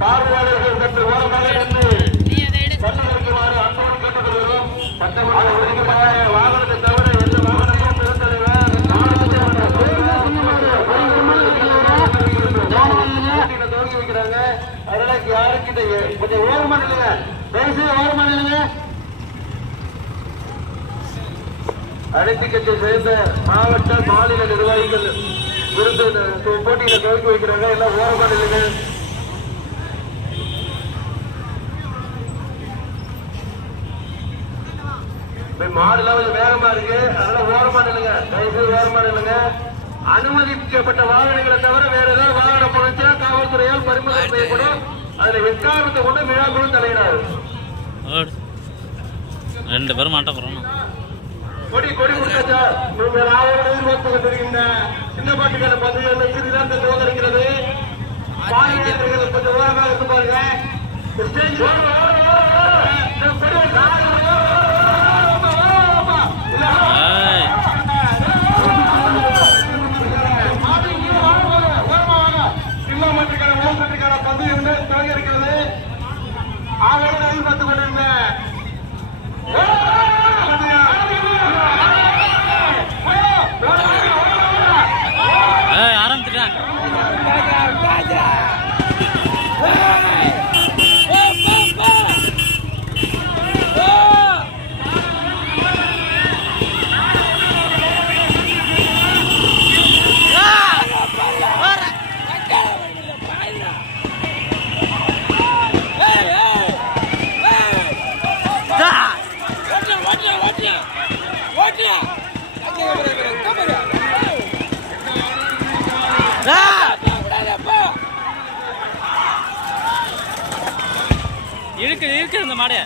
பார்வையாளர்கள் சற்று ஓரமாக நின்று கண்ணுக்குமாறு அன்போடு கேட்டுக்கொள்கிறோம். சட்டமன்ற உறுப்பினர் வாகனத்தை தவிர எந்த வாகனமும் துவங்கி வைக்கிறாங்க. அதனால யாருக்கு கொஞ்சம் ஓரமா நில்லுங்க, தயவுசெய்து ஓரமா நில்லுங்க. அனைத்து கட்சியை சேர்ந்த மாவட்ட மாநில நிர்வாகிகள் விருந்து போட்டியில துவக்கி வைக்கிறாங்க. எல்லாம் ஓரமா நில்லுங்க. மாடுலாம் கொஞ்சம் வேகமா இருக்கு, அதனால ஓரமா நில்லுங்க, தயவுசெய்து ஓரமா நில்லுங்க. அனுமதிக்கப்பட்ட வாகனங்களை தவிர வேற ஏதாவது வாகனம் போனச்சுன்னா காவல்துறையால் பறிமுதல் செய்யப்படும். அதுல எக்காரணத்தை கொண்டு விழாக்குழும் தலையிடாது. ரெண்டு பேரும் மாட்ட போறோம். கொடி கொடி கொடுத்தாச்சா? நீங்க எதிர்பார்த்து கொண்டிருக்கின்ற சின்ன பாட்டுக்கான பந்தயம் இறுதிதான் துவங்கிருக்கிறது. பாலியல் கொஞ்சம் ஓரமாக இருந்து பாருங்க. எதிர்பார்த்துக் கொண்டிருந்த ஆரம்பிச்சுட்டேன். இருக்கு இந்த மாடு.